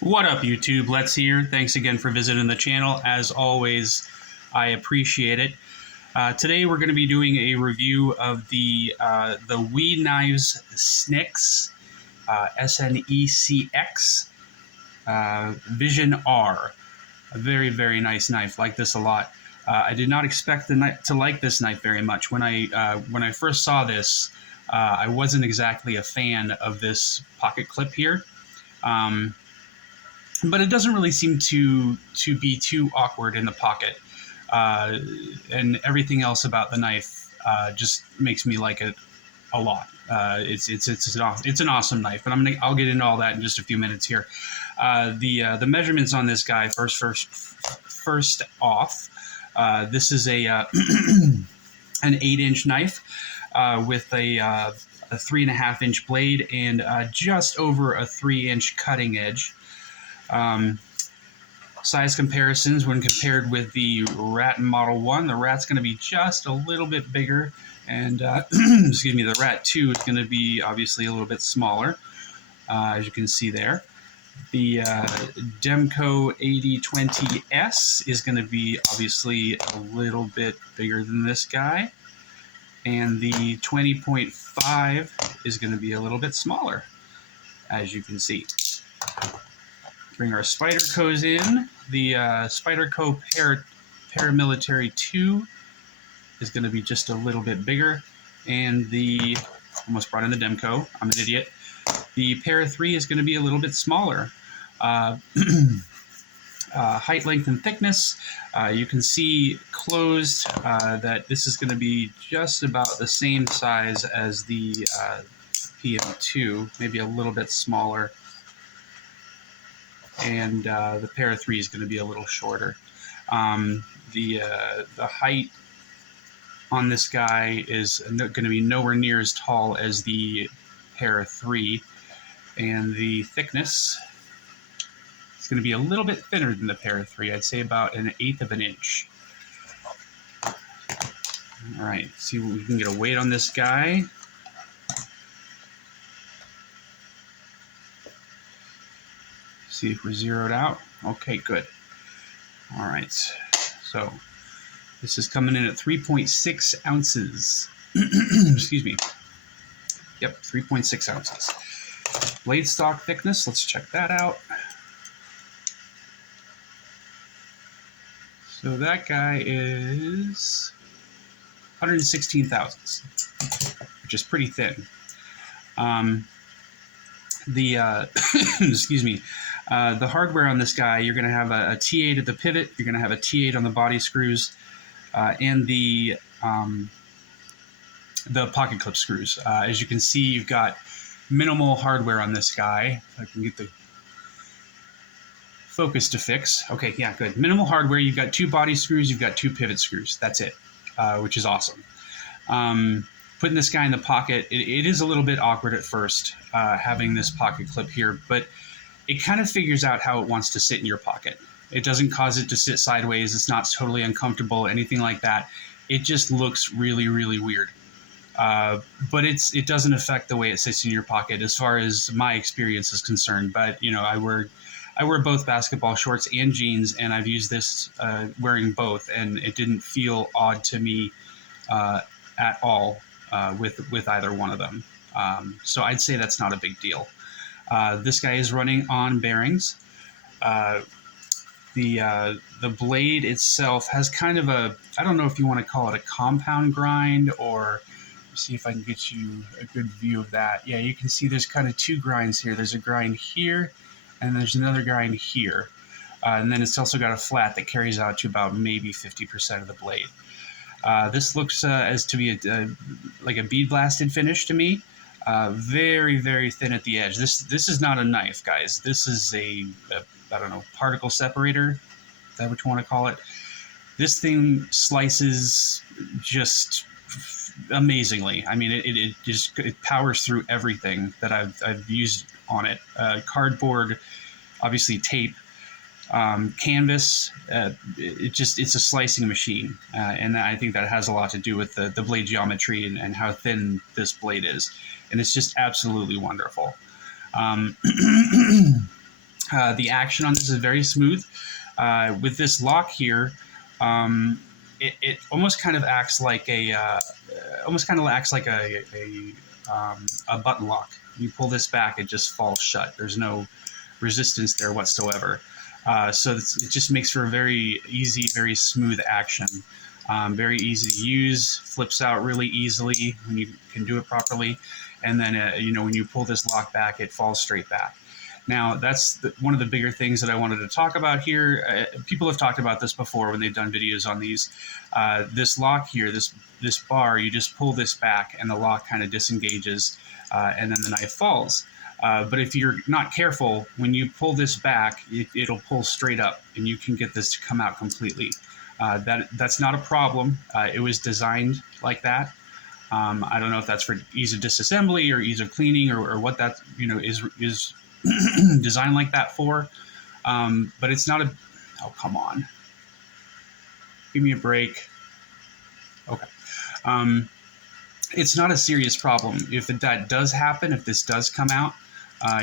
What up, YouTube? Let's here. Thanks again for visiting the channel. As always, I appreciate it. Today we're going to be doing a review of the Weed Knives Snecx SNECX Vision R. A very, very nice knife. Like this a lot. I did not expect to like this knife very much. When I first saw this, I wasn't exactly a fan of this pocket clip here. But it doesn't really seem to be too awkward in the pocket, and everything else about the knife just makes me like it a lot. It's an awesome knife, but I'll get into all that in just a few minutes here. The measurements on this guy first off, this is a an 8-inch knife with a 3.5-inch blade and just over a 3-inch cutting edge. Size comparisons, when compared with the Rat Model 1, the Rat's going to be just a little bit bigger, and excuse me, the Rat 2 is going to be obviously a little bit smaller, as you can see there. The DEMKO 8020S is going to be obviously a little bit bigger than this guy, and the 20.5 is going to be a little bit smaller, as you can see. Bring our SPYDERCOs in. The SPYDERCO MILLITARY 2 is going to be just a little bit bigger, and the almost brought in the DEMKO. I'm an idiot. The Para 3 is going to be a little bit smaller. Height, length, and thickness. You can see closed that this is going to be just about the same size as the PM2, maybe a little bit smaller. And the Para 3 is going to be a little shorter. The height on this guy is going to be nowhere near as tall as the Para 3, and the thickness is going to be a little bit thinner than the Para 3. I'd say about 1/8 of an inch. All right, see what we can get a weight on this guy. See if we're zeroed out. Okay, good. All right, so this is coming in at 3.6 ounces. Excuse me. Yep, 3.6 ounces. Blade stock thickness, let's check that out. So that guy is 116 thousandths, which is pretty thin. Excuse me. The hardware on this guy, you're going to have a T8 at the pivot, you're going to have a T8 on the body screws, and the pocket clip screws. As you can see, you've got minimal hardware on this guy. If I can get the focus to fix. Okay, yeah, good. Minimal hardware. You've got 2 body screws, you've got 2 pivot screws. That's it, which is awesome. Putting this guy in the pocket, it is a little bit awkward at first, having this pocket clip here, but it kind of figures out how it wants to sit in your pocket. It doesn't cause it to sit sideways. It's not totally uncomfortable, anything like that. It just looks really, really weird. But it doesn't affect the way it sits in your pocket as far as my experience is concerned. But, you know, I wear both basketball shorts and jeans, and I've used this wearing both, and it didn't feel odd to me at all with either one of them. So I'd say that's not a big deal. This guy is running on bearings. The blade itself has kind of a, I don't know if you want to call it a compound grind, or see if I can get you a good view of that. Yeah, you can see there's kind of 2 grinds here. There's a grind here, and there's another grind here. And then it's also got a flat that carries out to about maybe 50% of the blade. This looks as to be like a bead blasted finish to me. Very, very thin at the edge. This is not a knife, guys. This is a I don't know, particle separator. Is that what you want to call it? This thing slices just amazingly. I mean, it powers through everything that I've used on it. Cardboard, obviously tape, canvas. It's a slicing machine, and I think that has a lot to do with the blade geometry and how thin this blade is, and it's just absolutely wonderful. The action on this is very smooth. With this lock here, it almost kind of acts like a button lock. You pull this back, it just falls shut. There's no resistance there whatsoever. So it just makes for a very easy, very smooth action. Very easy to use, flips out really easily when you can do it properly. And then, when you pull this lock back, it falls straight back. Now, that's one of the bigger things that I wanted to talk about here. People have talked about this before when they've done videos on these. This lock here, this bar, you just pull this back and the lock kind of disengages and then the knife falls. But if you're not careful, when you pull this back, it'll pull straight up and you can get this to come out completely. That's not a problem. It was designed like that. I don't know if that's for ease of disassembly or ease of cleaning or what that is designed like that for. But it's not a... Oh, come on. Give me a break. Okay. It's not a serious problem. If that does happen, if this does come out,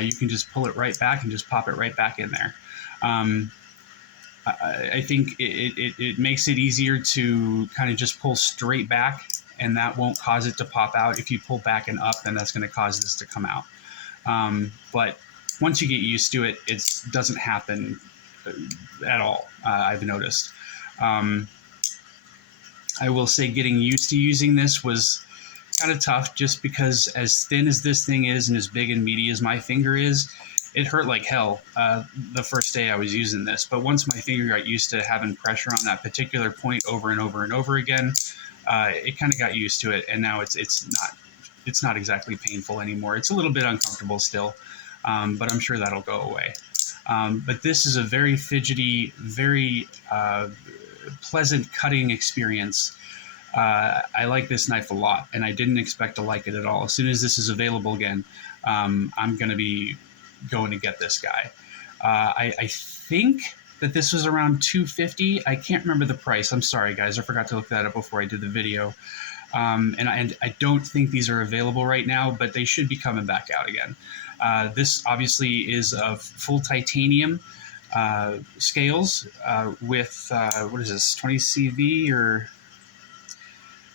you can just pull it right back and just pop it right back in there. I think it makes it easier to kind of just pull straight back, and that won't cause it to pop out. If you pull back and up, then that's going to cause this to come out. But once you get used to it, it doesn't happen at all, I've noticed. I will say getting used to using this was kind of tough, just because as thin as this thing is and as big and meaty as my finger is, it hurt like hell the first day I was using this. But once my finger got used to having pressure on that particular point over and over and over again, it kind of got used to it, and now it's not exactly painful anymore. It's a little bit uncomfortable still, but I'm sure that'll go away. But this is a very fidgety, very pleasant cutting experience. I like this knife a lot, and I didn't expect to like it at all. As soon as this is available again, I'm going to be going to get this guy. I think that this was around $250. I can't remember the price. I'm sorry, guys. I forgot to look that up before I did the video. And I don't think these are available right now, but they should be coming back out again. This obviously is of full titanium scales with, what is this, 20 CV or...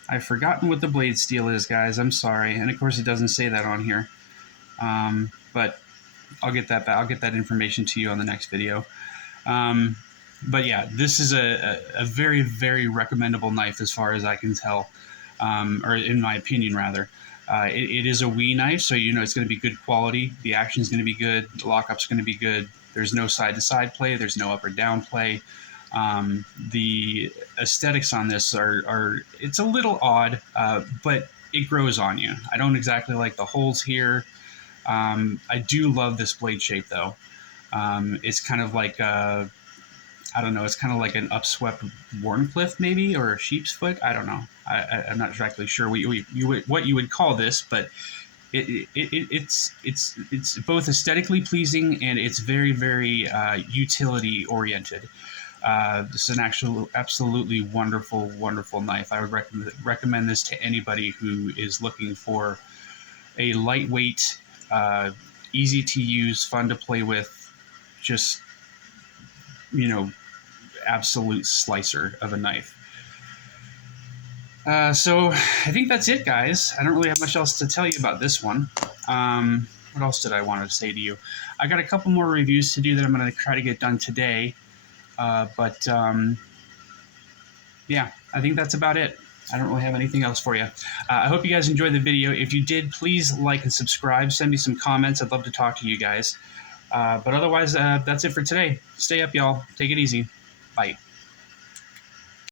I've forgotten what the blade steel is, guys. I'm sorry. And of course it doesn't say that on here. But I'll get that back. I'll get that information to you on the next video. But yeah, this is a very, very recommendable knife as far as I can tell, or in my opinion, rather. It is a Wii knife, so it's going to be good quality. The action is going to be good. The lockup's going to be good. There's no side-to-side play. There's no up or down play. The aesthetics on this are it's a little odd, but it grows on you. I don't exactly like the holes here. I do love this blade shape, though. It's kind of like I don't know. It's kind of like an upswept Warncliffe, maybe, or a sheep's foot. I don't know. I'm not exactly sure what you would call this, but it's both aesthetically pleasing and it's very, very utility oriented. This is an absolutely wonderful, wonderful knife. I would recommend this to anybody who is looking for a lightweight, easy to use, fun to play with, just, absolute slicer of a knife. So I think that's it, guys. I don't really have much else to tell you about this one. What else did I want to say to you? I got a couple more reviews to do that I'm going to try to get done today. Yeah, I think that's about it. I don't really have anything else for you. I hope you guys enjoyed the video. If you did, please like and subscribe. Send me some comments. I'd love to talk to you guys. But otherwise, that's it for today. Stay up, y'all. Take it easy. Bye.